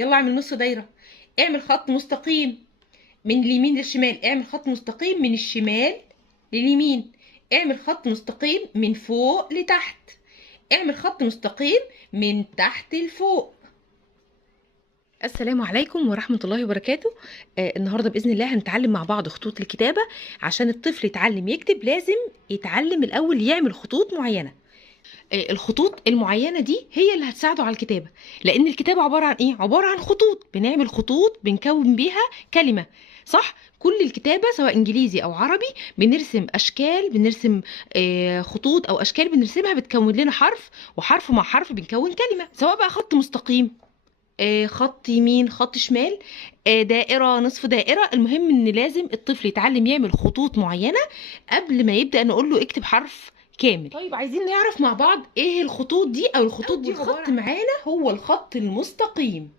يلا اعمل نص دايرة. اعمل خط مستقيم من اليمين للشمال. اعمل خط مستقيم من الشمال لليمين. اعمل خط مستقيم من فوق لتحت. اعمل خط مستقيم من تحت لفوق. السلام عليكم ورحمة الله وبركاته. النهاردة بإذن الله هنتعلم مع بعض خطوط الكتابة. عشان الطفل يتعلم يكتب لازم يتعلم الأول يعمل خطوط معينة. الخطوط المعينة دي هي اللي هتساعده على الكتابة، لأن الكتابة عبارة عن إيه؟ عبارة عن خطوط، بنعمل خطوط بنكون بيها كلمة، صح؟ كل الكتابة سواء إنجليزي أو عربي بنرسم أشكال، بنرسم خطوط أو أشكال بنرسمها بتكون لنا حرف، وحرف مع حرف بنكون كلمة، سواء بقى خط مستقيم، خط يمين، خط شمال، دائرة، نصف دائرة. المهم ان لازم الطفل يتعلم يعمل خطوط معينة قبل ما يبدأ نقول له اكتب حرف كامل. طيب عايزين نعرف مع بعض ايه الخطوط دي، او الخطوط دي خط معانا هو الخط المستقيم.